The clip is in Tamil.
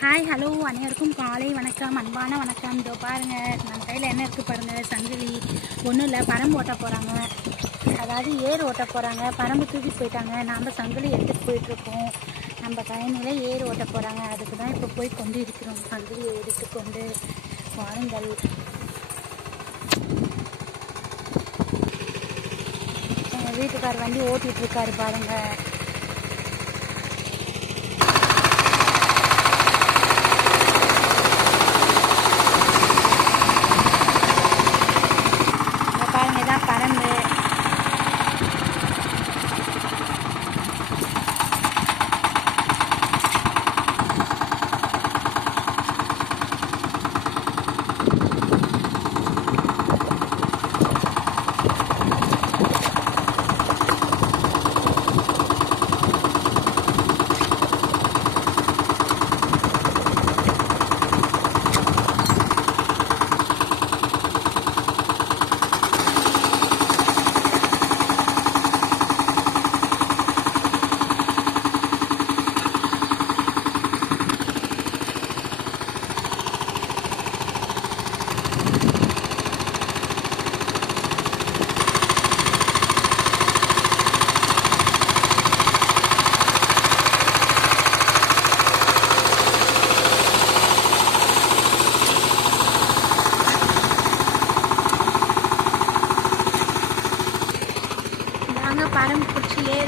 ஹாய் ஹலோ அனைவருக்கும் காலை வணக்கம் அன்பான வணக்கம். இதோ பாருங்கள் நம்ம கையில் என்ன இருக்குது பாருங்கள் சங்கிலி. ஒன்றும் இல்லை பரம்பு ஓட்ட போகிறாங்க அதாவது ஏர் ஓட்ட போகிறாங்க பரம்பு தூக்கி போயிட்டாங்க. நாம் சங்கிலி எடுத்துகிட்டு போயிட்டுருக்கோம் நம்ம கயனியில் ஏர் ஓட்ட போகிறாங்க அதுக்கு தான் இப்போ போய் கொண்டு இருக்கிறோம். சங்கிலியை எடுத்துக்கொண்டு வாருங்கள். எங்கள் வீட்டுக்கார் வண்டி ஓட்டிகிட்ருக்காரு பாருங்கள் ano para um putilheiro.